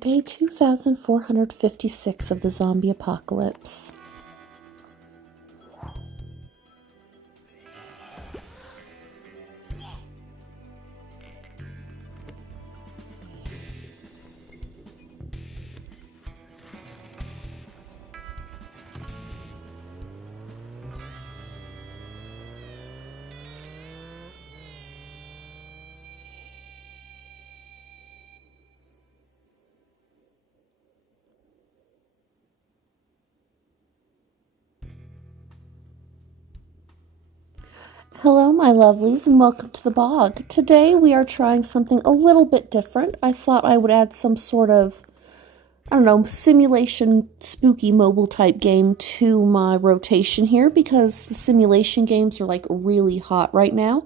Day 2456 of the zombie apocalypse. Hello my lovelies and welcome to the bog. Today we are trying something a little bit different. I thought I would add some sort of, simulation spooky mobile type game to my rotation here because the simulation games are like really hot right now.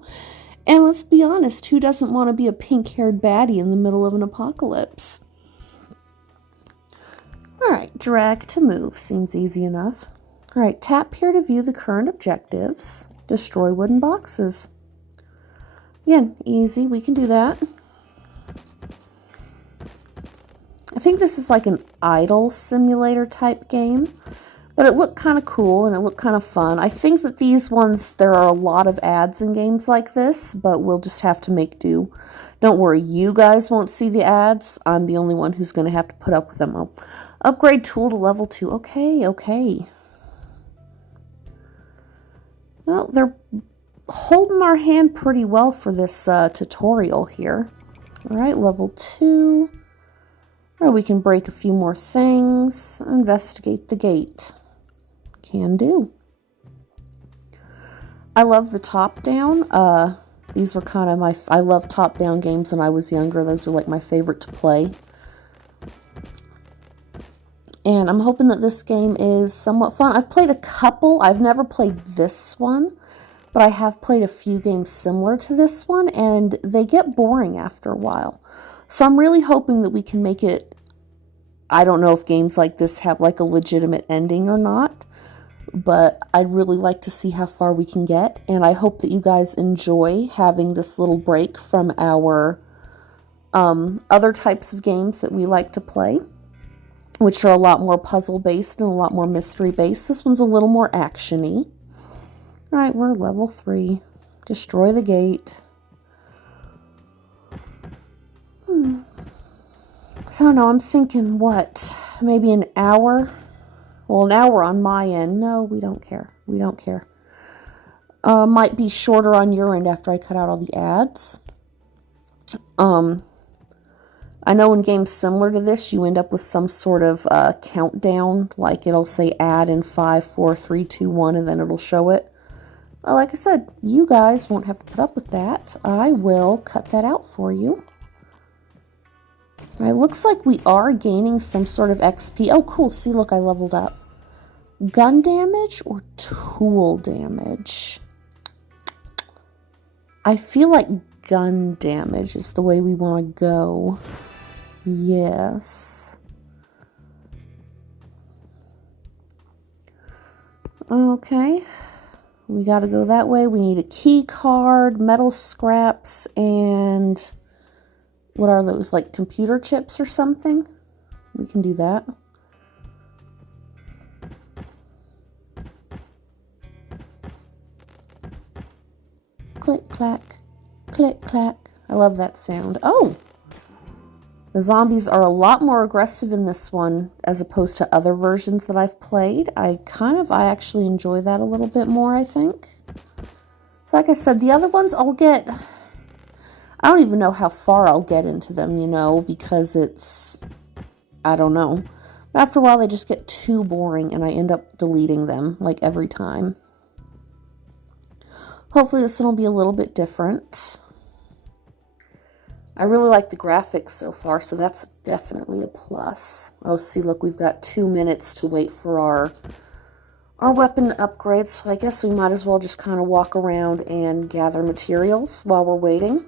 And let's be honest, who doesn't want to be a pink-haired baddie in the middle of an apocalypse? Alright, drag to move seems easy enough. Alright, tap here to view the current objectives. Destroy wooden boxes. Again, easy, we can do that. I think this is like an idle simulator type game, but it looked kind of cool and it looked kind of fun. I think that these ones, there are a lot of ads in games like this, but we'll just have to make do. Don't worry, you guys won't see the ads. I'm the only one who's going to have to put up with them. Oh, upgrade tool to level 2. Okay. Well, they're holding our hand pretty well for this tutorial here. Alright, level 2. Or we can break a few more things. Investigate the gate. Can do. I love the top-down. These were kind of I love top-down games when I was younger. Those are like my favorite to play. And I'm hoping that this game is somewhat fun. I've played a couple. I've never played this one, but I have played a few games similar to this one, and they get boring after a while. So I'm really hoping that we can make it... I don't know if games like this have like a legitimate ending or not, but I'd really like to see how far we can get. And I hope that you guys enjoy having this little break from our other types of games that we like to play, which are a lot more puzzle-based and a lot more mystery-based. This one's a little more action-y. Alright, we're level 3. Destroy the gate. So, no, I'm thinking, what? Maybe an hour? Well, an hour on my end. No, we don't care. We don't care. Might be shorter on your end after I cut out all the ads. I know in games similar to this, you end up with some sort of countdown, like it'll say ad in 5, 4, 3, 2, 1, and then it'll show it. Well, like I said, you guys won't have to put up with that. I will cut that out for you. It looks like we are gaining some sort of XP. Oh, cool. See, look, I leveled up. Gun damage or tool damage? I feel like gun damage is the way we want to go. Yes. Okay. We got to go that way. We need a key card, metal scraps, and what are those? Like computer chips or something? We can do that. Click, clack. Click, clack. I love that sound. Oh! The zombies are a lot more aggressive in this one as opposed to other versions that I've played. I actually enjoy that a little bit more, I think. So like I said, the other ones I don't even know how far I'll get into them, because it's, I don't know. But after a while, they just get too boring and I end up deleting them, like every time. Hopefully this one will be a little bit different. I really like the graphics so far, so that's definitely a plus. Oh, see, look, we've got 2 minutes to wait for our weapon upgrade, so I guess we might as well just kind of walk around and gather materials while we're waiting.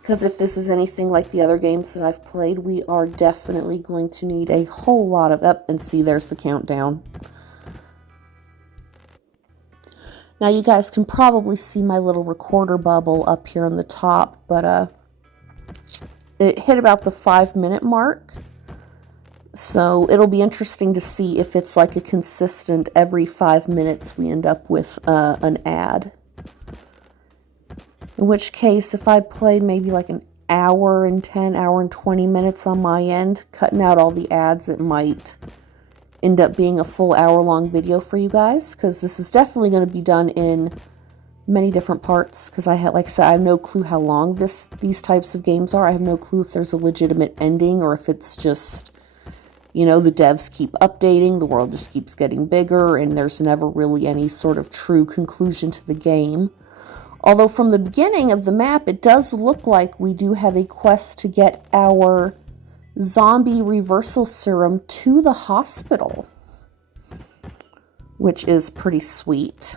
Because if this is anything like the other games that I've played, we are definitely going to need a whole lot of... and see, there's the countdown. Now, you guys can probably see my little recorder bubble up here on the top, but, it hit about the 5-minute mark. So it'll be interesting to see if it's like a consistent every 5 minutes we end up with an ad. In which case, if I played maybe like an hour and 10, hour and 20 minutes on my end, cutting out all the ads, it might end up being a full hour-long video for you guys, because this is definitely going to be done in many different parts, because like I said, I have no clue how long these types of games are. I have no clue if there's a legitimate ending or if it's just, you know, the devs keep updating, the world just keeps getting bigger, and there's never really any sort of true conclusion to the game. Although from the beginning of the map, it does look like we do have a quest to get our zombie reversal serum to the hospital, which is pretty sweet.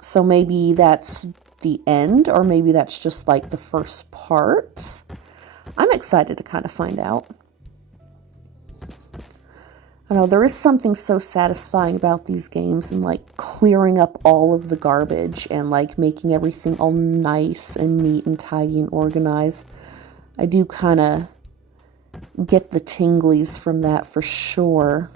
So maybe that's the end, or maybe that's just like the first part. I'm excited to kind of find out. I know there is something so satisfying about these games and like clearing up all of the garbage and like making everything all nice and neat and tidy and organized. I do kind of get the tinglies from that for sure.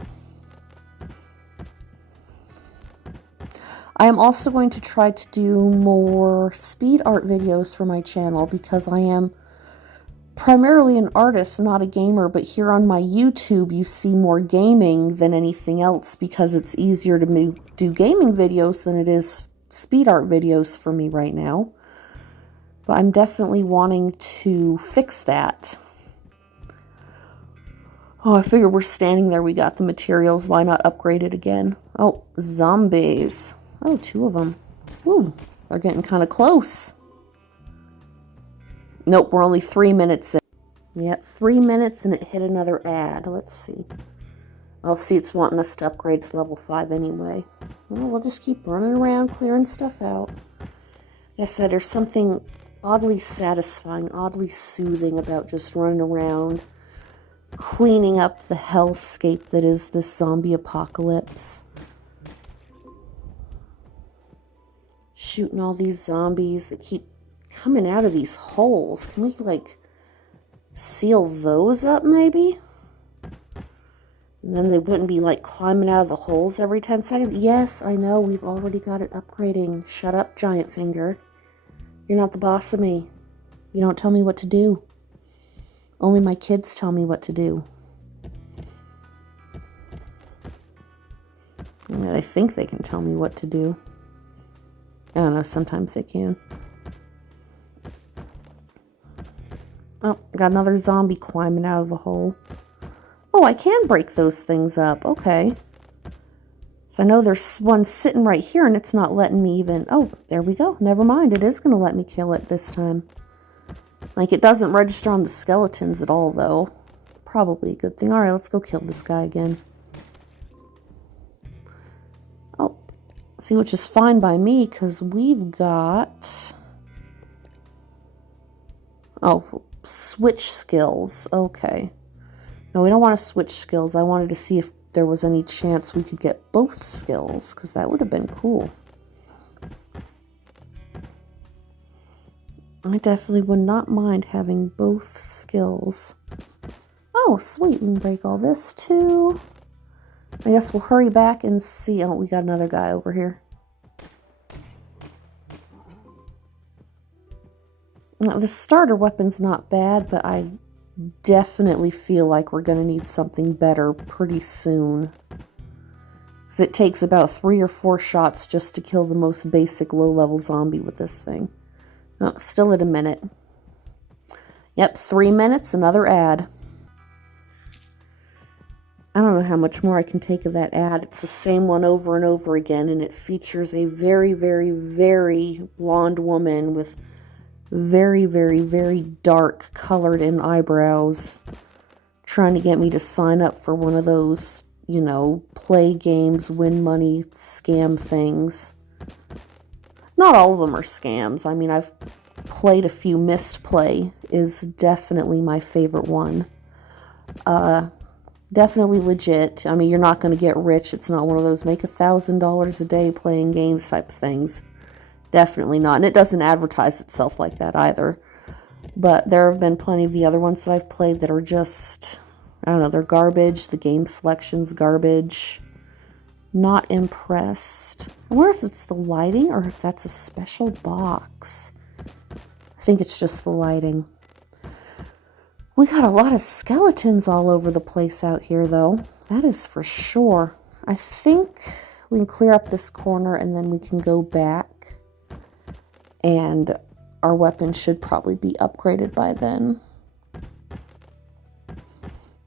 I am also going to try to do more speed art videos for my channel, because I am primarily an artist, not a gamer, but here on my YouTube you see more gaming than anything else, because it's easier to do gaming videos than it is speed art videos for me right now. But I'm definitely wanting to fix that. Oh, I figure we're standing there, we got the materials, why not upgrade it again? Oh, zombies. Oh, 2 of them. Ooh, they're getting kind of close. Nope, we're only 3 minutes in. Yep, 3 minutes and it hit another ad. Let's see. Oh, see, it's wanting us to upgrade to level 5 anyway. Well, we'll just keep running around, clearing stuff out. Like I said, there's something oddly satisfying, oddly soothing about just running around, cleaning up the hellscape that is this zombie apocalypse. Shooting all these zombies that keep coming out of these holes. Can we, like, seal those up, maybe? And then they wouldn't be, like, climbing out of the holes every 10 seconds. Yes, I know, we've already got it upgrading. Shut up, Giant Finger. You're not the boss of me. You don't tell me what to do. Only my kids tell me what to do. I mean, I think they can tell me what to do. I don't know, sometimes they can. Oh, got another zombie climbing out of the hole. Oh, I can break those things up. Okay. So I know there's one sitting right here and it's not letting me even... Oh, there we go. Never mind. It is going to let me kill it this time. Like, it doesn't register on the skeletons at all, though. Probably a good thing. Alright, let's go kill this guy again. Oh, see, which is fine by me, because we've got... Oh, switch skills. Okay. No, we don't want to switch skills. I wanted to see if there was any chance we could get both skills, because that would have been cool. I definitely would not mind having both skills. Oh, sweet. We can break all this, too. I guess we'll hurry back and see. Oh, we got another guy over here. Now, the starter weapon's not bad, but I definitely feel like we're going to need something better pretty soon. Because it takes about 3 or 4 shots just to kill the most basic low-level zombie with this thing. Oh, still at a minute. Yep, 3 minutes, another ad. I don't know how much more I can take of that ad. It's the same one over and over again, and it features a very, very, very blonde woman with very, very, very dark colored in eyebrows, trying to get me to sign up for one of those, you know, play games, win money, scam things. Not all of them are scams. I mean, I've played a few. Missed Play is definitely my favorite one. Definitely legit. I mean, you're not going to get rich. It's not one of those make $1,000 a day playing games type things. Definitely not. And it doesn't advertise itself like that either. But there have been plenty of the other ones that I've played that are just, I don't know, they're garbage. The game selection's garbage. Not impressed. I wonder if it's the lighting or if that's a special box. I think it's just the lighting. We got a lot of skeletons all over the place out here, though. That is for sure. I think we can clear up this corner and then we can go back. And our weapon should probably be upgraded by then.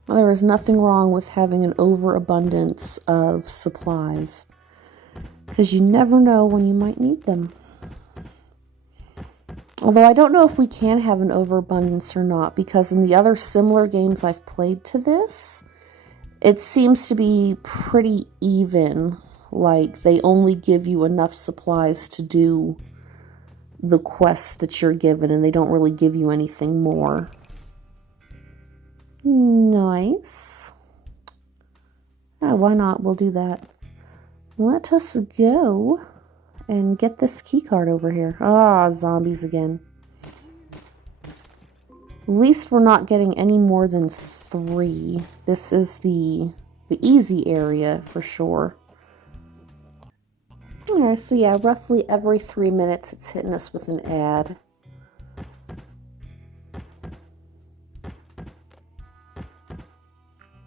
There is nothing wrong with having an overabundance of supplies, because you never know when you might need them. Although I don't know if we can have an overabundance or not, because in the other similar games I've played to this, it seems to be pretty even. Like, they only give you enough supplies to do the quests that you're given, and they don't really give you anything more. Nice. Oh, why not? We'll do that. Let us go and get this key card over here. Ah, zombies again. At least we're not getting any more than 3. This is the easy area for sure. Alright, so yeah, roughly every 3 minutes it's hitting us with an ad.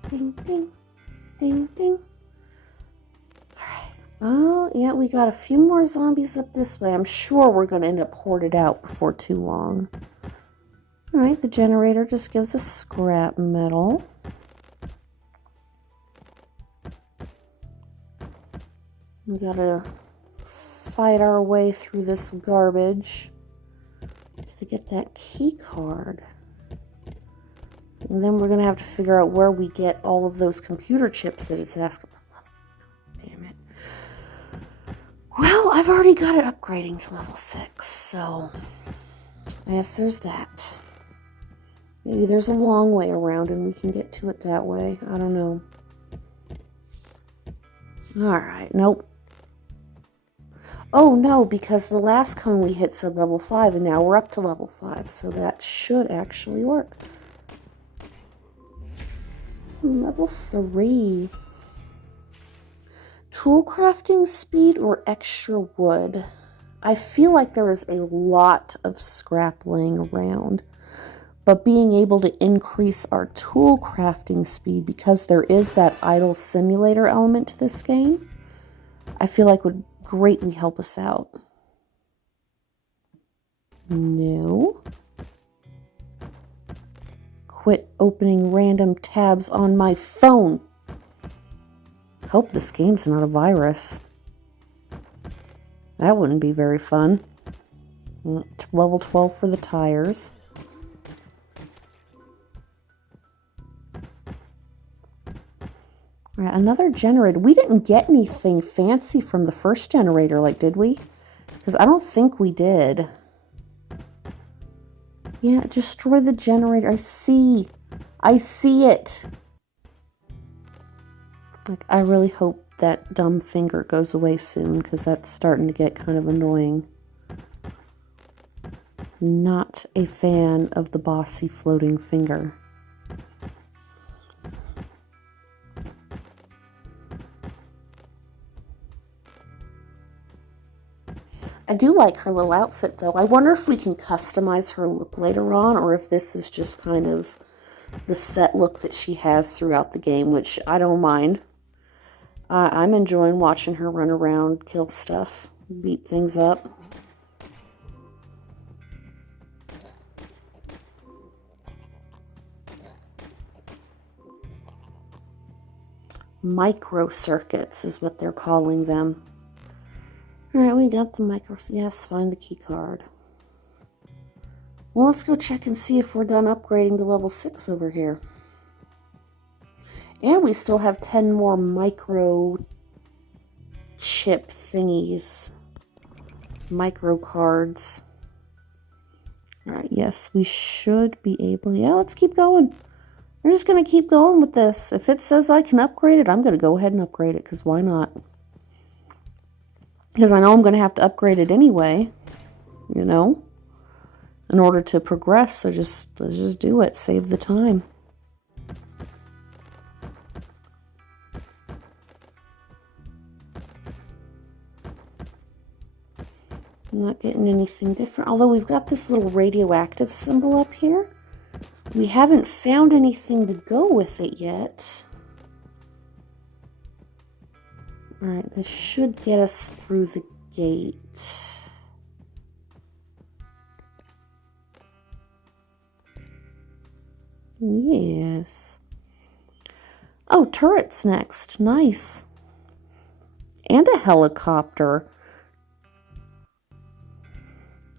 Ding, ding, ding, ding. Alright. Oh, yeah, we got a few more zombies up this way. I'm sure we're going to end up hoarded out before too long. Alright, the generator just gives us scrap metal. We gotta fight our way through this garbage to get that key card. And then we're going to have to figure out where we get all of those computer chips that it's asking for. Damn it. Well, I've already got it upgrading to level 6, so I guess there's that. Maybe there's a long way around and we can get to it that way. I don't know. Alright, nope. Oh no, because the last cone we hit said level 5 and now we're up to level 5, so that should actually work. Level 3. Tool crafting speed or extra wood? I feel like there is a lot of scrap laying around, but being able to increase our tool crafting speed, because there is that idle simulator element to this game, I feel like would greatly help us out. No. Quit opening random tabs on my phone. Hope this game's not a virus. That wouldn't be very fun. Level 12 for the tires. Alright, another generator. We didn't get anything fancy from the first generator, like, did we? Because I don't think we did. Yeah, destroy the generator. I see it. Like, I really hope that dumb finger goes away soon, because that's starting to get kind of annoying. Not a fan of the bossy floating finger. I do like her little outfit, though. I wonder if we can customize her look later on, or if this is just kind of the set look that she has throughout the game, which I don't mind. I'm enjoying watching her run around, kill stuff, beat things up. Micro circuits is what they're calling them. Alright, we got the micro. Yes, find the key card. Well, let's go check and see if we're done upgrading to level 6 over here. And we still have 10 more micro chip thingies. Micro cards. Alright, yes, we should be able... Yeah, let's keep going. We're just going to keep going with this. If it says I can upgrade it, I'm going to go ahead and upgrade it, because why not? Because I know I'm going to have to upgrade it anyway, you know? in order to progress. So let's just do it. Save the time. I'm not getting anything different. Although we've got this little radioactive symbol up here. We haven't found anything to go with it yet. Alright, this should get us through the gate. Yes. Oh, turrets next. Nice. And a helicopter.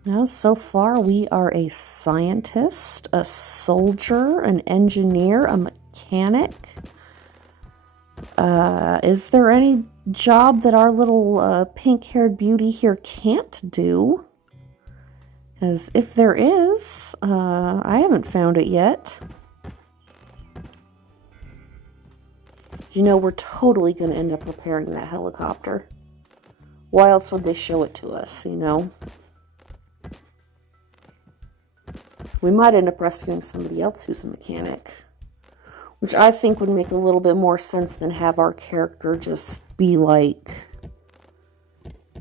Now, so far, we are a scientist, a soldier, an engineer, a mechanic. Is there any job that our little pink-haired beauty here can't do? Because if there is, I haven't found it yet. You know, we're totally going to end up repairing that helicopter. Why else would they show it to us, you know? We might end up rescuing somebody else who's a mechanic, which I think would make a little bit more sense than have our character just be like,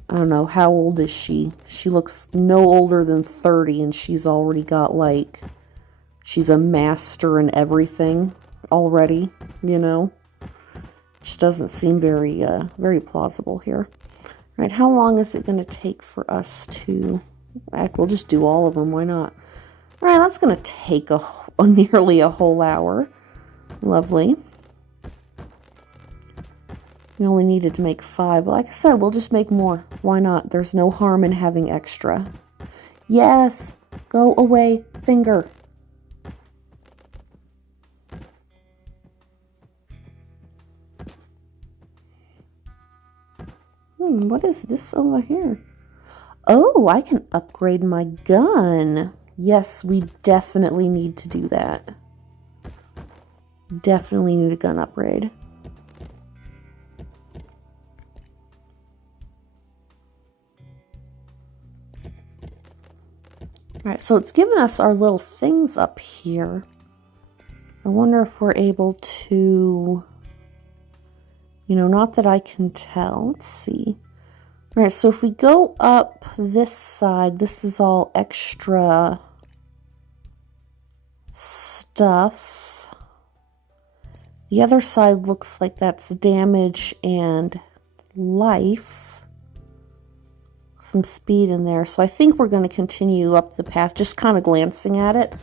I don't know, how old is she? She looks no older than 30 and she's already got like, she's a master in everything already, you know? Just doesn't seem very, very plausible here. All right, how long is it going to take for us to, heck, we'll just do all of them, why not? All right, that's going to take nearly a whole hour. Lovely. We only needed to make 5. But like I said, we'll just make more. Why not? There's no harm in having extra. Yes! Go away, finger. What is this over here? Oh, I can upgrade my gun. Yes, we definitely need to do that. Definitely need a gun upgrade. Alright, so it's given us our little things up here. I wonder if we're able to, you know, not that I can tell. Let's see. Alright, so if we go up this side, this is all extra stuff. The other side looks like that's damage and life. Some speed in there. So I think we're going to continue up the path, just kind of glancing at it.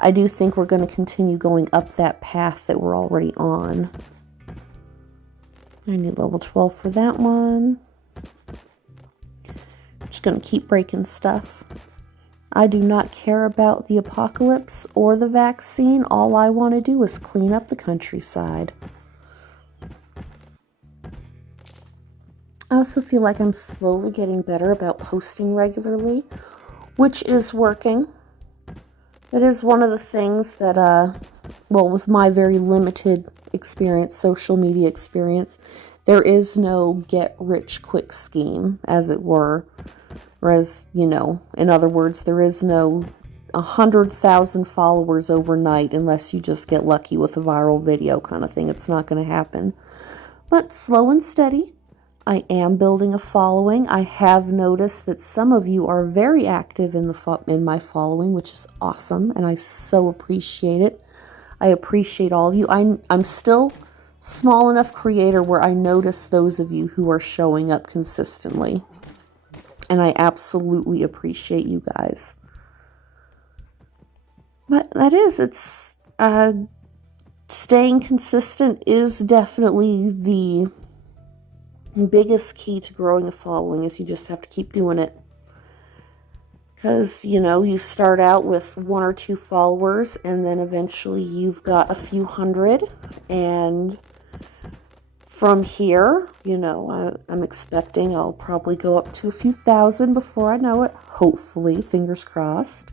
I do think we're going to continue going up that path that we're already on. I need level 12 for that one. Just going to keep breaking stuff. I do not care about the apocalypse or the vaccine. All I want to do is clean up the countryside. I also feel like I'm slowly getting better about posting regularly, which is working. It is one of the things that, well, with my very limited experience, social media experience, there is no get-rich-quick scheme, as it were. Whereas, you know, in other words, there is no 100,000 followers overnight unless you just get lucky with a viral video kind of thing. It's not going to happen. But slow and steady. I am building a following. I have noticed that some of you are very active in my following, which is awesome, and I so appreciate it. I appreciate all of you. I'm still small enough creator where I notice those of you who are showing up consistently. And I absolutely appreciate you guys. But that is, it's, staying consistent is definitely the biggest key to growing a following, is you just have to keep doing it. Because, you know, you start out with 1 or 2 followers, and then eventually you've got a few hundred, and from here, you know, I'm expecting I'll probably go up to a few thousand before I know it. Hopefully, fingers crossed.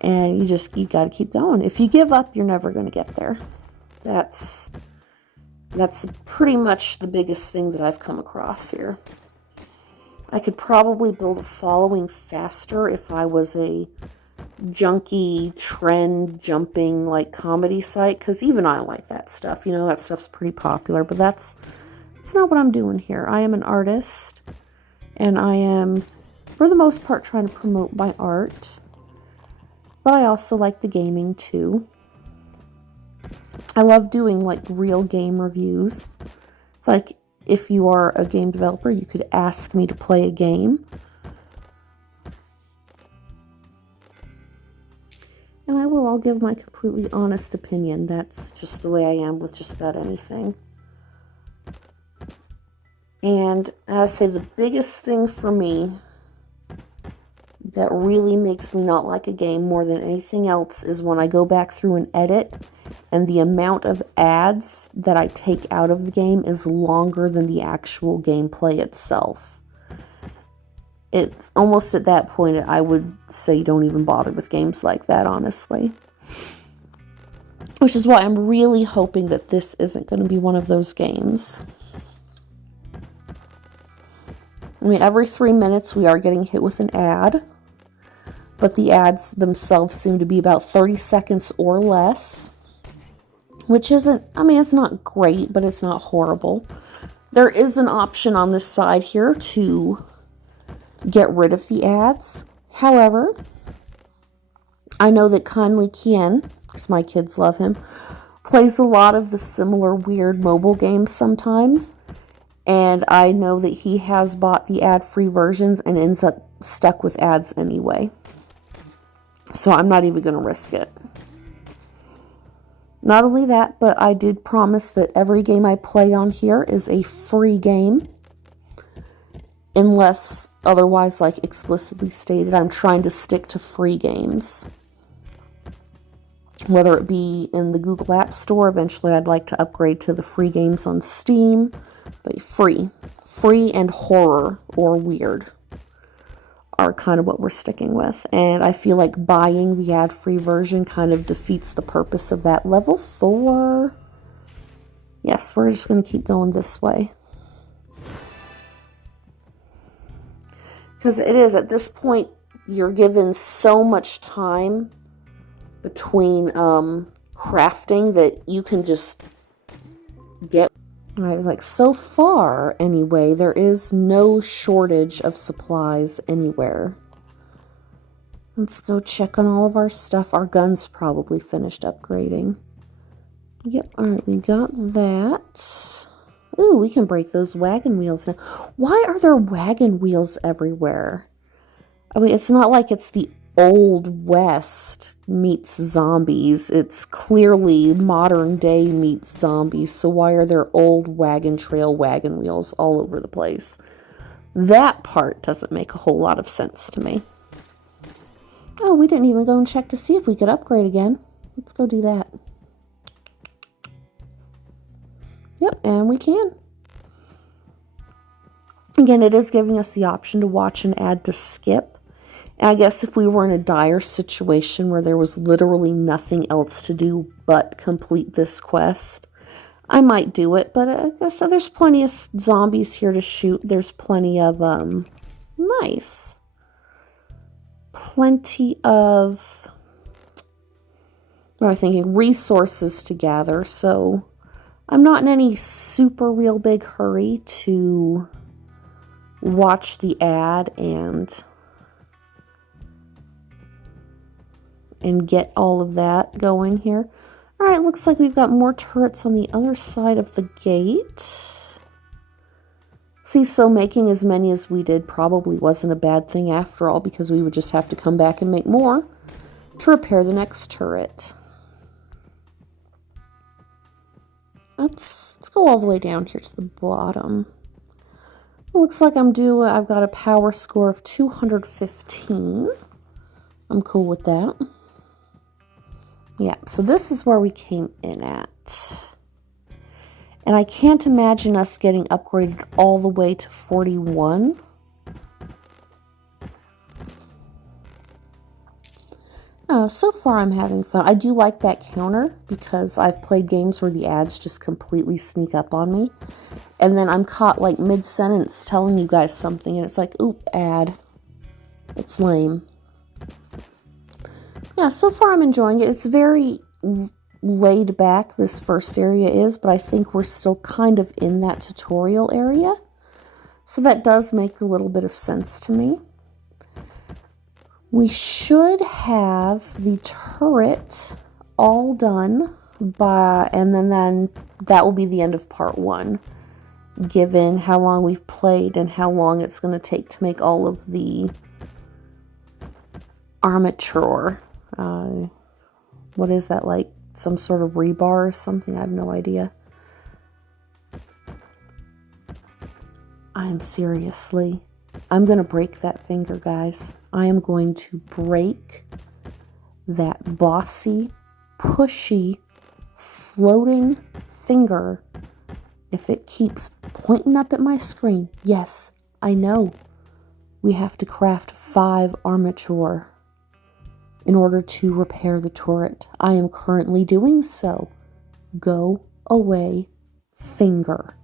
And you got to keep going. If you give up, you're never going to get there. That's pretty much the biggest thing that I've come across here. I could probably build a following faster if I was a junky, trend jumping, like, comedy site, because even I like that stuff. You know, that stuff's pretty popular, but that's not what I'm doing here. I am an artist, and I am, for the most part, trying to promote my art, but I also like the gaming, too. I love doing, like, real game reviews. It's like, if you are a game developer, you could ask me to play a game. And I'll give my completely honest opinion. That's just the way I am with just about anything. And I say the biggest thing for me that really makes me not like a game more than anything else is when I go back through and edit and the amount of ads that I take out of the game is longer than the actual gameplay itself. It's almost at that point I would say don't even bother with games like that, honestly. Which is why I'm really hoping that this isn't going to be one of those games. I mean, every 3 minutes we are getting hit with an ad, but the ads themselves seem to be about 30 seconds or less, which isn't, I mean, it's not great, but it's not horrible. There is an option on this side here to get rid of the ads. However, I know that Kindly Kien, because my kids love him, plays a lot of the similar weird mobile games sometimes. And I know that he has bought the ad-free versions and ends up stuck with ads anyway. So I'm not even going to risk it. Not only that, but I did promise that every game I play on here is a free game. Unless otherwise, like, explicitly stated, I'm trying to stick to free games. Whether it be in the Google App Store, eventually I'd like to upgrade to the free games on Steam. But free and horror or weird are kind of what we're sticking with. And I feel like buying the ad-free version kind of defeats the purpose of that. Level 4. Yes, we're just going to keep going this way. Because it is, at this point, you're given so much time between crafting that you can just get. Right, like, so far, anyway, there is no shortage of supplies anywhere. Let's go check on all of our stuff. Our gun's probably finished upgrading. Yep, alright, we got that. Ooh, we can break those wagon wheels now. Why are there wagon wheels everywhere? I mean, it's not like it's the Old West meets zombies. It's clearly modern day meets zombies. So why are there old wagon trail wagon wheels all over the place? That part doesn't make a whole lot of sense to me. Oh, we didn't even go and check to see if we could upgrade again. Let's go do that. Yep, and we can. Again, it is giving us the option to watch an ad to skip. And I guess if we were in a dire situation where there was literally nothing else to do but complete this quest, I might do it. But I guess there's plenty of zombies here to shoot. There's plenty of, nice. Plenty of, what am I thinking, resources to gather. So I'm not in any super real big hurry to watch the ad and get all of that going here. Alright, looks like we've got more turrets on the other side of the gate. See, so making as many as we did probably wasn't a bad thing after all, because we would just have to come back and make more to repair the next turret. Let's go all the way down here to the bottom. It looks like I've got a power score of 215. I'm cool with that. Yeah, so this is where we came in at. And I can't imagine us getting upgraded all the way to 41. So far I'm having fun. I do like that counter because I've played games where the ads just completely sneak up on me. And then I'm caught like mid-sentence telling you guys something and it's like, oop, ad. It's lame. Yeah, so far I'm enjoying it. It's very laid back, this first area is, but I think we're still kind of in that tutorial area. So that does make a little bit of sense to me. We should have the turret all done by, and then that will be the end of part 1, given how long we've played and how long it's going to take to make all of the armature. What is that, like some sort of rebar or something? I have no idea. I'm going to break that finger, guys. I am going to break that bossy, pushy, floating finger if it keeps pointing up at my screen. Yes, I know. We have to craft 5 armature in order to repair the turret. I am currently doing so. Go away, finger.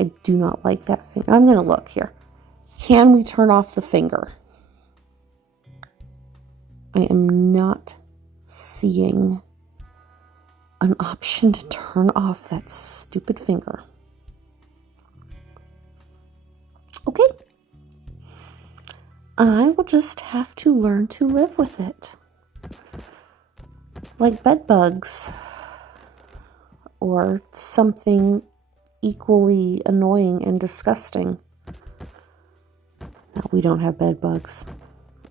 I do not like that finger. I'm going to look here. Can we turn off the finger? I am not seeing an option to turn off that stupid finger. Okay. I will just have to learn to live with it. Like bed bugs. Or something equally annoying and disgusting. No, we don't have bed bugs.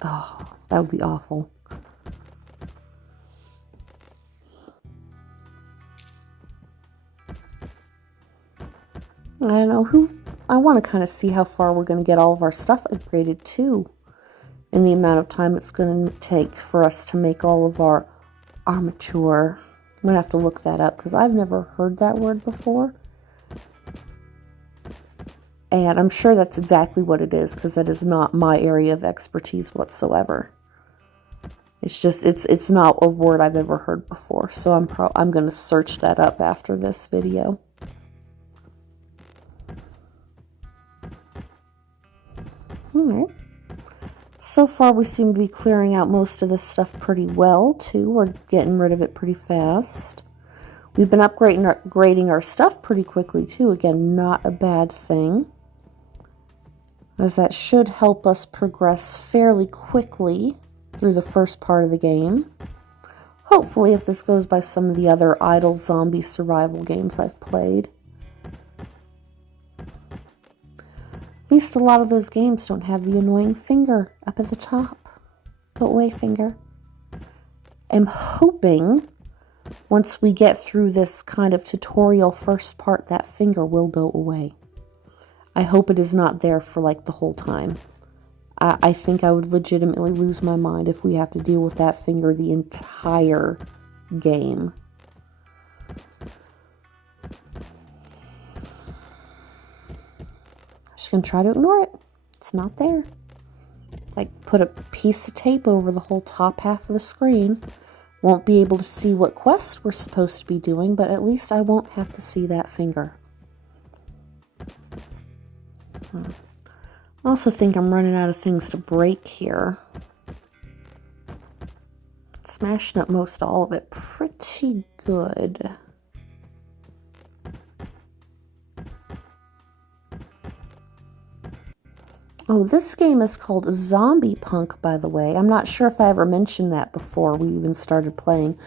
Oh, that would be awful. I don't know I want to kind of see how far we're going to get all of our stuff upgraded too. And the amount of time it's going to take for us to make all of our armature. I'm going to have to look that up because I've never heard that word before. And I'm sure that's exactly what it is because that is not my area of expertise whatsoever. It's just, it's not a word I've ever heard before. So I'm going to search that up after this video. Alright. So far we seem to be clearing out most of this stuff pretty well too. We're getting rid of it pretty fast. We've been upgrading our stuff pretty quickly too. Again, not a bad thing, as that should help us progress fairly quickly through the first part of the game. Hopefully, if this goes by some of the other idle zombie survival games I've played. At least a lot of those games don't have the annoying finger up at the top. Go away, finger. I'm hoping once we get through this kind of tutorial first part, that finger will go away. I hope it is not there for like the whole time. I think I would legitimately lose my mind if we have to deal with that finger the entire game. Just gonna try to ignore it. It's not there. Like put a piece of tape over the whole top half of the screen. Won't be able to see what quest we're supposed to be doing, but at least I won't have to see that finger. I also think I'm running out of things to break here. Smashing up most all of it pretty good. Oh, this game is called Zombiepunk, by the way. I'm not sure if I ever mentioned that before we even started playing.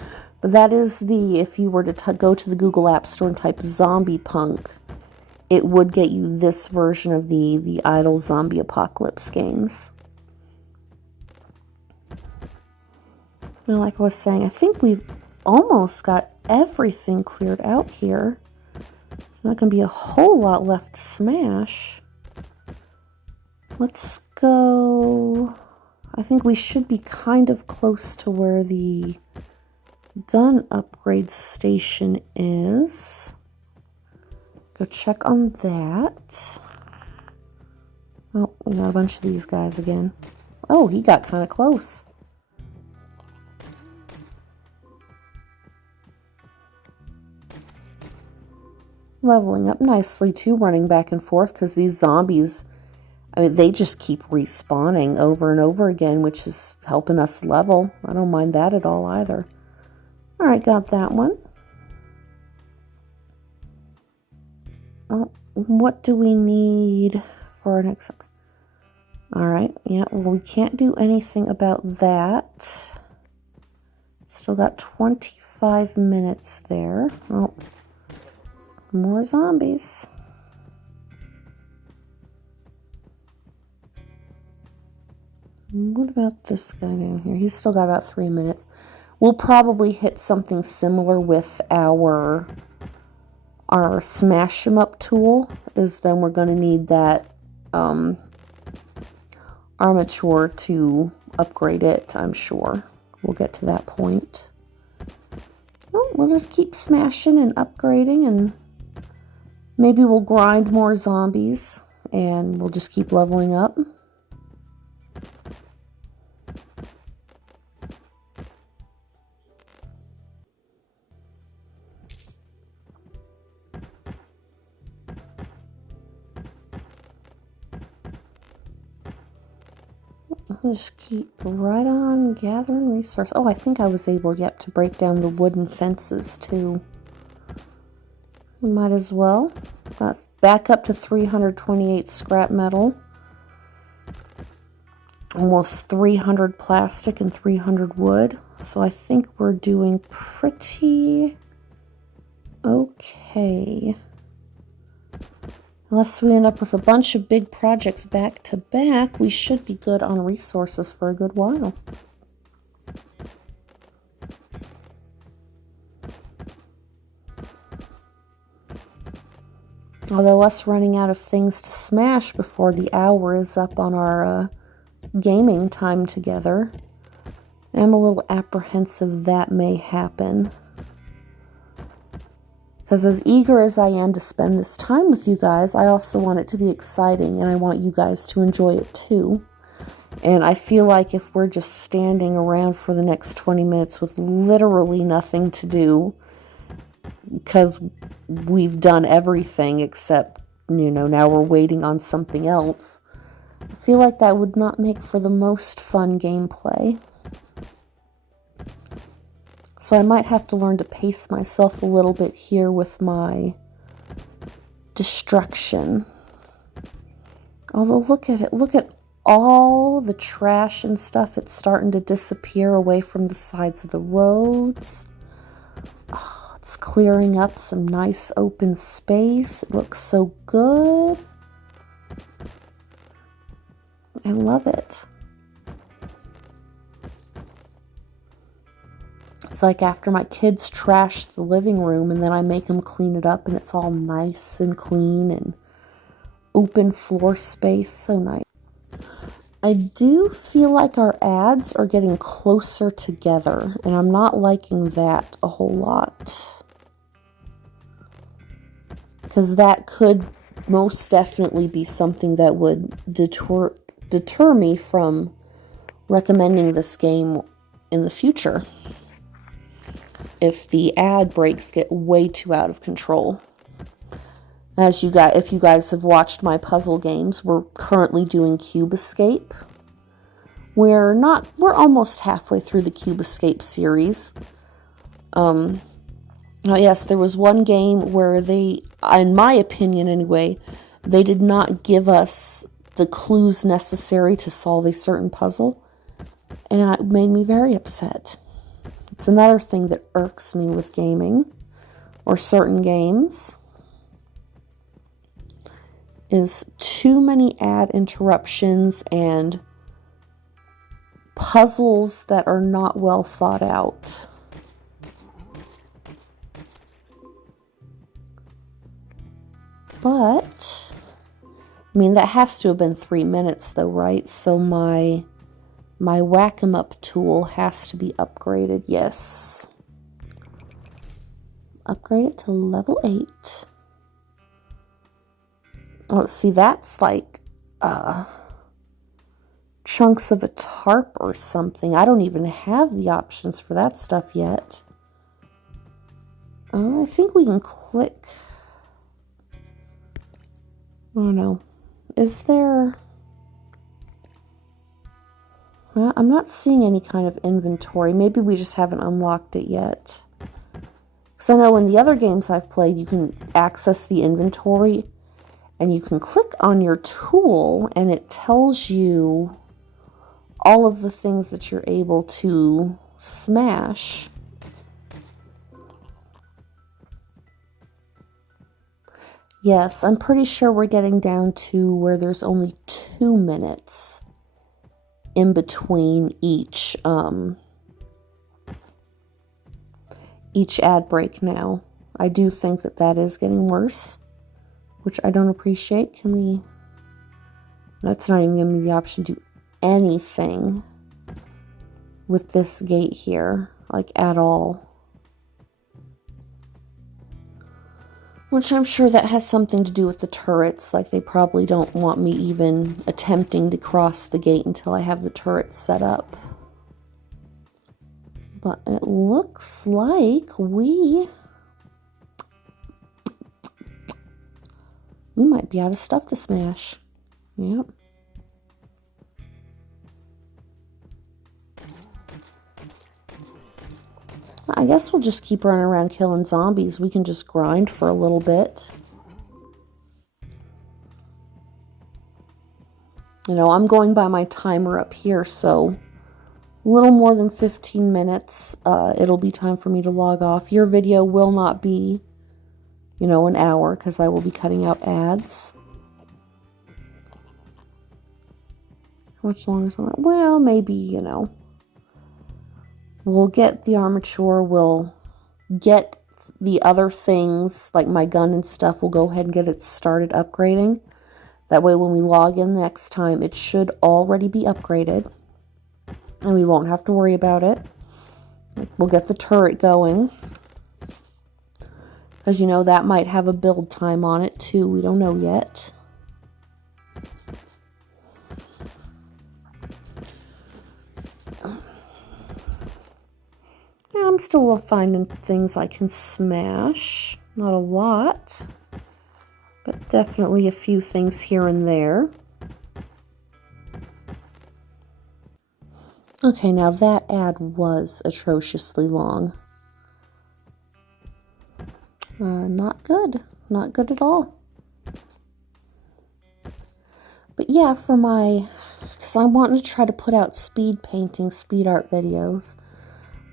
But that is if you were to go to the Google App Store and type Zombiepunk, it would get you this version of the idle zombie apocalypse games. And like I was saying, I think we've almost got everything cleared out here. There's not going to be a whole lot left to smash. Let's go. I think we should be kind of close to where the gun upgrade station is. Go check on that. Oh, we got a bunch of these guys again. Oh, he got kind of close. Leveling up nicely too, running back and forth, because these zombies, I mean, they just keep respawning over and over again, which is helping us level. I don't mind that at all either. All right, got that one. Well, what do we need for our next... All right, yeah, well, we can't do anything about that. Still got 25 minutes there. Oh, more zombies. What about this guy down here? He's still got about 3 minutes. We'll probably hit something similar with our smash 'em up tool, is then we're going to need that armature to upgrade it, I'm sure. We'll get to that point. Oh, we'll just keep smashing and upgrading, and maybe we'll grind more zombies and we'll just keep leveling up. I'll just keep right on gathering resources. Oh, I think I was able, yep, to break down the wooden fences too. We might as well. That's back up to 328 scrap metal. Almost 300 plastic and 300 wood. So I think we're doing pretty okay. Unless we end up with a bunch of big projects back to back, we should be good on resources for a good while. Although us running out of things to smash before the hour is up on our gaming time together, I'm a little apprehensive that may happen. Because as eager as I am to spend this time with you guys, I also want it to be exciting, and I want you guys to enjoy it too. And I feel like if we're just standing around for the next 20 minutes with literally nothing to do, because we've done everything except, you know, now we're waiting on something else, I feel like that would not make for the most fun gameplay. So I might have to learn to pace myself a little bit here with my destruction. Although look at it, look at all the trash and stuff. It's starting to disappear away from the sides of the roads. Oh, it's clearing up some nice open space. It looks so good. I love it. It's like after my kids trash the living room and then I make them clean it up and it's all nice and clean and open floor space. So nice. I do feel like our ads are getting closer together and I'm not liking that a whole lot. Because that could most definitely be something that would deter me from recommending this game in the future. If the ad breaks get way too out of control. As you guys, if you guys have watched my puzzle games, we're currently doing Cube Escape. We're almost halfway through the Cube Escape series. Oh yes, there was one game where they, in my opinion anyway, they did not give us the clues necessary to solve a certain puzzle. And it made me very upset. It's another thing that irks me with gaming, or certain games, is too many ad interruptions and puzzles that are not well thought out. But, I mean, that has to have been 3 minutes though, right? So my whack-em-up tool has to be upgraded, yes. Upgrade it to level 8. Oh, see, that's like chunks of a tarp or something. I don't even have the options for that stuff yet. I think we can click. I don't know. Is there... Well, I'm not seeing any kind of inventory. Maybe we just haven't unlocked it yet. Because I know in the other games I've played, you can access the inventory and you can click on your tool and it tells you all of the things that you're able to smash. Yes, I'm pretty sure we're getting down to where there's only 2 minutes in between each ad break now. I do think that that is getting worse, which I don't appreciate. Can we... That's not even giving me the option to do anything with this gate here, like at all. Which I'm sure that has something to do with the turrets, like they probably don't want me even attempting to cross the gate until I have the turrets set up. But it looks like we might be out of stuff to smash. Yep. I guess we'll just keep running around killing zombies. We can just grind for a little bit. You know, I'm going by my timer up here, so a little more than 15 minutes, it'll be time for me to log off. Your video will not be, you know, an hour, because I will be cutting out ads. How much longer is that? Well, maybe, you know, we'll get the armature, we'll get the other things, like my gun and stuff, we'll go ahead and get it started upgrading. That way when we log in next time, it should already be upgraded. And we won't have to worry about it. We'll get the turret going. Because, you know, that might have a build time on it, too. We don't know yet. Yeah, I'm still finding things I can smash. Not a lot. But definitely a few things here and there. Okay, now that ad was atrociously long. Not good. Not good at all. But yeah, for my... Because I'm wanting to try to put out speed painting, speed art videos.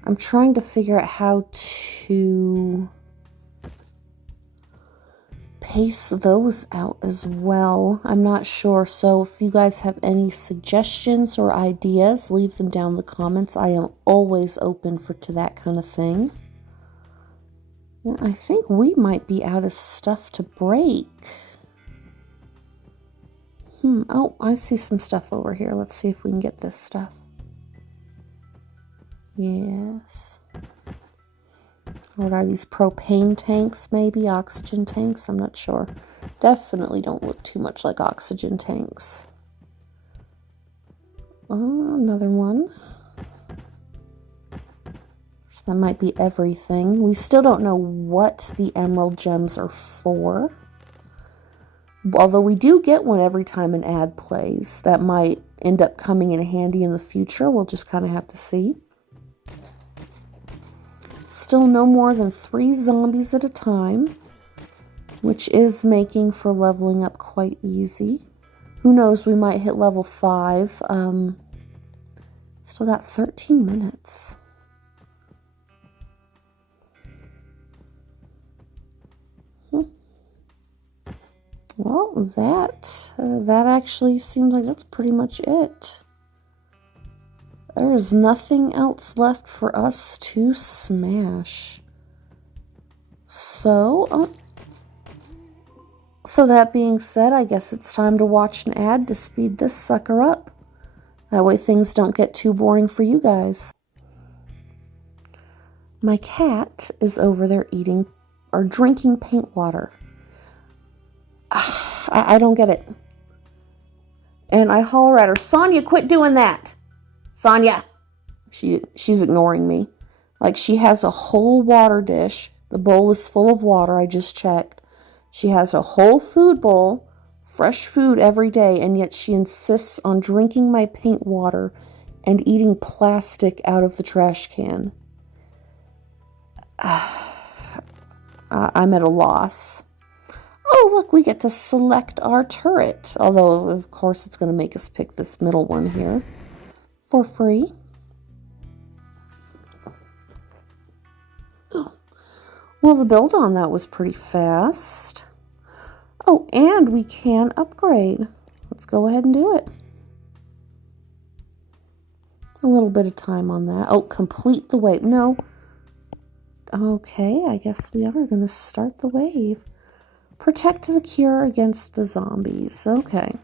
I'm trying to figure out how to pace those out as well. I'm not sure, so if you guys have any suggestions or ideas, leave them down in the comments. I am always open to that kind of thing. And I think we might be out of stuff to break. Oh, I see some stuff over here. Let's see if we can get this stuff. Yes. What are these, propane tanks, maybe? Oxygen tanks? I'm not sure. Definitely don't look too much like oxygen tanks. Another one. So that might be everything. We still don't know what the emerald gems are for. Although we do get one every time an ad plays. That might end up coming in handy in the future. We'll just kind of have to see. Still no more than 3 zombies at a time, which is making for leveling up quite easy. Who knows, we might hit level 5. Still got 13 minutes. Well, that actually seems like that's pretty much it. There is nothing else left for us to smash. So that being said, I guess it's time to watch an ad to speed this sucker up. That way things don't get too boring for you guys. My cat is over there eating or drinking paint water. I don't get it. And I holler at her, Sonia, quit doing that. Sonia. She's ignoring me. Like, she has a whole water dish. The bowl is full of water. I just checked. She has a whole food bowl, fresh food every day, and yet she insists on drinking my paint water and eating plastic out of the trash can. I'm at a loss. Oh, look, we get to select our turret. Although, of course, it's going to make us pick this middle one here for free. Oh. Well, the build on that was pretty fast. Oh, and we can upgrade. Let's go ahead and do it. A little bit of time on that. Oh, complete the wave. No. Okay, I guess we are going to start the wave. Protect the cure against the zombies. Okay.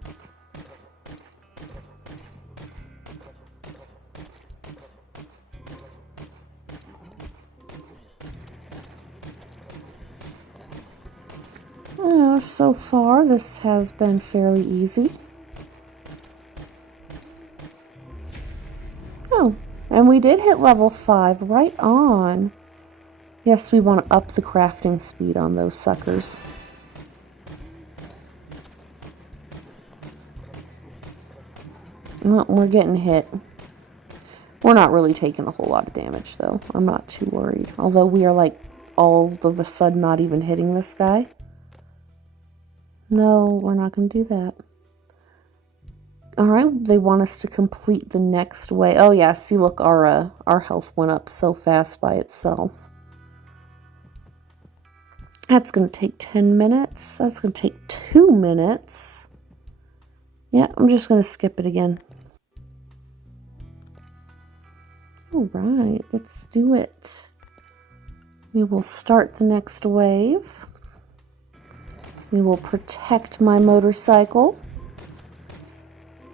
So far, this has been fairly easy. Oh, and we did hit level 5. Right on. Yes, we want to up the crafting speed on those suckers. No, we're getting hit. We're not really taking a whole lot of damage, though. I'm not too worried. Although we are, like, all of a sudden not even hitting this guy. No, we're not going to do that. Alright, they want us to complete the next way. Oh, yeah, see, look, our health went up so fast by itself. That's going to take 10 minutes. That's going to take 2 minutes. Yeah, I'm just going to skip it again. Alright, let's do it. We will start the next wave. We will protect my motorcycle.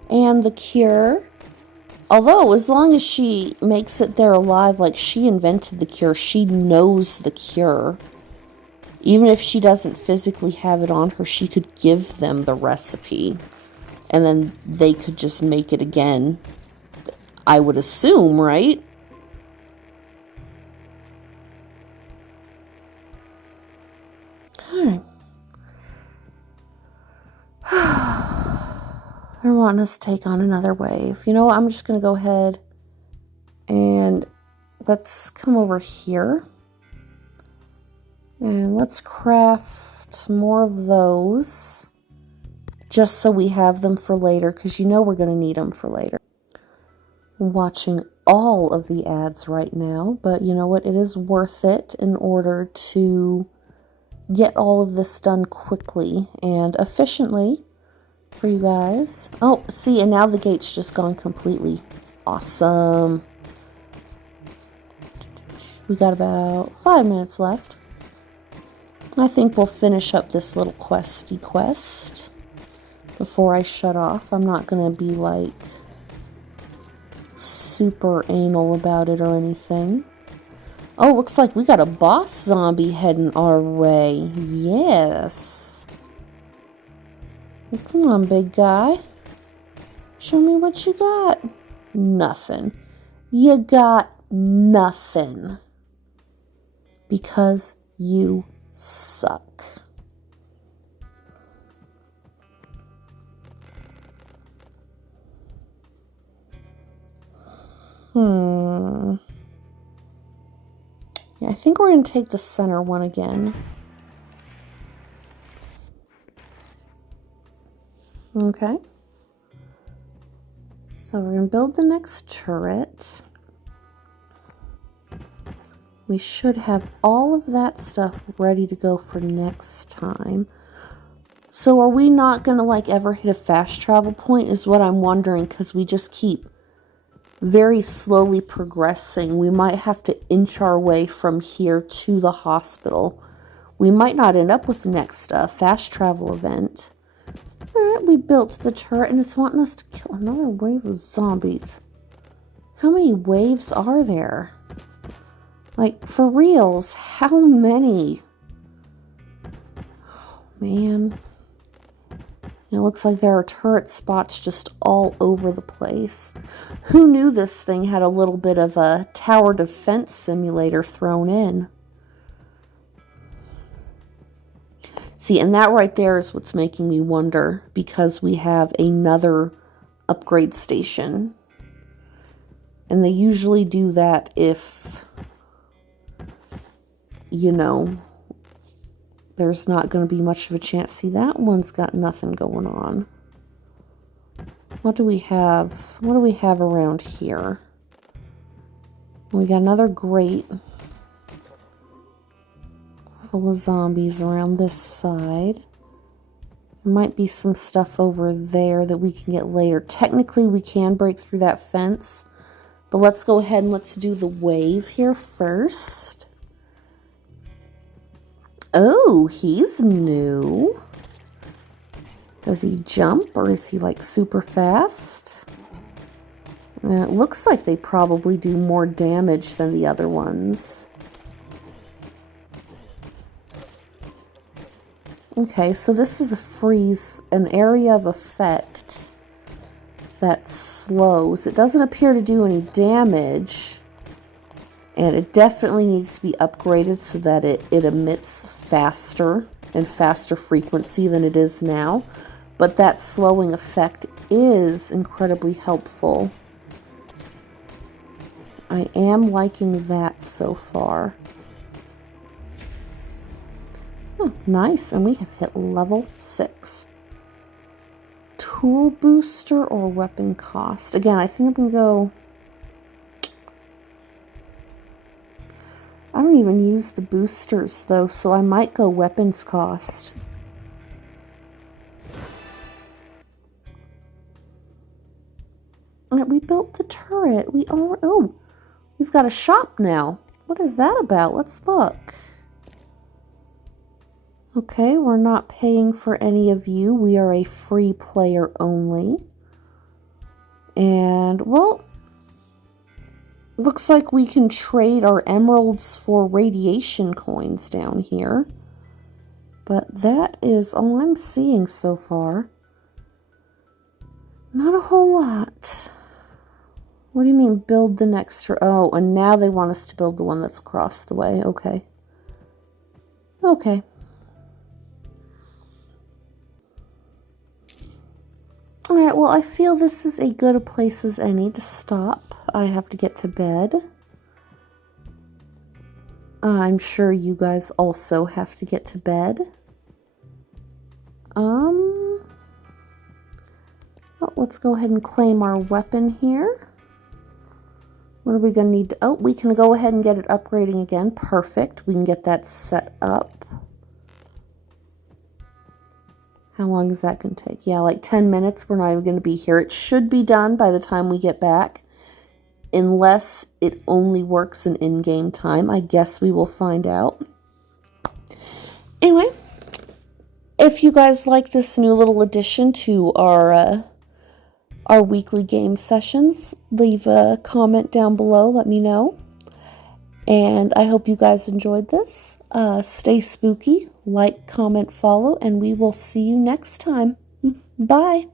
And the cure. Although, as long as she makes it there alive, like she invented the cure, she knows the cure. Even if she doesn't physically have it on her, she could give them the recipe. And then they could just make it again. I would assume, right? Alright. They're wanting us to take on another wave. You know what? I'm just going to go ahead and let's come over here. And let's craft more of those. Just so we have them for later, because you know we're going to need them for later. I'm watching all of the ads right now, but you know what? It is worth it in order to get all of this done quickly and efficiently for you guys. Oh, see, and now the gate's just gone completely. Awesome. We got about 5 minutes left. I think we'll finish up this little questy quest before I shut off. I'm not going to be like super anal about it or anything. Oh, looks like we got a boss zombie heading our way. Yes. Well, come on, big guy. Show me what you got. Nothing. You got nothing. Because you suck. Yeah, I think we're going to take the center one again. Okay. So we're going to build the next turret. We should have all of that stuff ready to go for next time. So are we not going to like ever hit a fast travel point is what I'm wondering, because we just keep very slowly progressing. We might have to inch our way from here to the hospital. We might not end up with the next fast travel event. Alright, we built the turret and it's wanting us to kill another wave of zombies. How many waves are there? Like, for reals, how many? Oh, man. It looks like there are turret spots just all over the place. Who knew this thing had a little bit of a tower defense simulator thrown in? See, and that right there is what's making me wonder, because we have another upgrade station. And they usually do that if, you know, there's not going to be much of a chance. See, that one's got nothing going on. What do we have? What do we have around here? We got another grate full of zombies around this side. There might be some stuff over there that we can get later. Technically, we can break through that fence, but let's go ahead and let's do the wave here first. Oh, he's new. Does he jump or is he like super fast? It looks like they probably do more damage than the other ones. Okay, so this is a freeze, an area of effect that slows. It doesn't appear to do any damage, and it definitely needs to be upgraded so that it emits faster and faster frequency than it is now. But that slowing effect is incredibly helpful. I am liking that so far. Oh, nice, and we have hit level 6. Tool booster or weapon cost? Again, I think I'm going to go... I don't even use the boosters, though, so I might go weapons cost. Alright, we built the turret. Oh, we've got a shop now. What is that about? Let's look. Okay, we're not paying for any of you. We are a free player only. And, well, looks like we can trade our emeralds for radiation coins down here. But that is all I'm seeing so far. Not a whole lot. What do you mean, build the next... Oh, and now they want us to build the one that's across the way. Okay. Okay. Alright, well, I feel this is as good a place as any to stop. I have to get to bed. I'm sure you guys also have to get to bed. Oh, let's go ahead and claim our weapon here. What are we going to need to... Oh, we can go ahead and get it upgrading again. Perfect. We can get that set up. How long is that going to take? Yeah, like 10 minutes. We're not even going to be here. It should be done by the time we get back. Unless it only works in in-game time. I guess we will find out. Anyway, if you guys like this new little addition to our weekly game sessions, leave a comment down below. Let me know. And I hope you guys enjoyed this. Stay spooky. Like, comment, follow, and we will see you next time. Bye.